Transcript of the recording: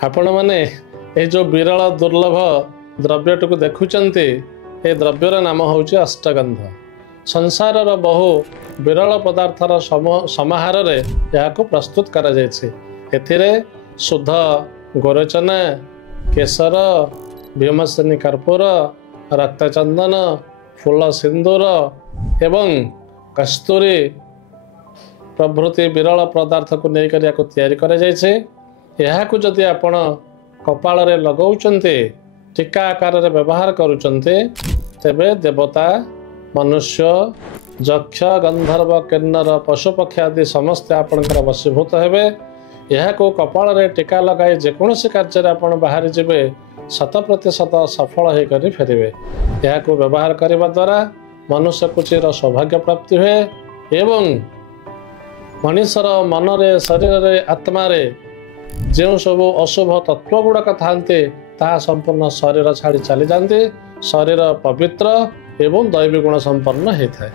आपण मैंने ये जो विरल दुर्लभ द्रव्यटू देखुंटे ये द्रव्यर नाम हूँ अष्टगंध। संसार बहु विरल पदार्थर समाहार यहाँ प्रस्तुत करा एथिरे शुद्ध गोरचना केसर भीमसेनी कर्पूर रक्तचंदन फूल सिंदूर एवं कस्तूरी प्रभृति विरल पदार्थ को लेकर तैयारी कर जदि आपण कपाल रे लगाउचंते टीका आकार रे व्यवहार करुचंते तेबे देवता मनुष्य यक्ष गंधर्व किन्नर पशुपक्षी आदि समस्त आपणकर वशीभूत हेबे। यह को कपाल रे टीका लगाई जेकोसी कार्य आपण बाहर जिबे 100% सफल होकर फेरबे। यह को व्यवहार करने द्वारा मनुष्य को चिर सौभाग्य प्राप्ति हुए एवं मनुष्यर मन रे शरीर रे आत्मा रे जो सब अशुभ तत्व गुड़ाक थाते ताहा संपूर्ण शरीर छाड़ी चली जाते। शरीर पवित्र एवं दैवी गुण संपन्न होता है।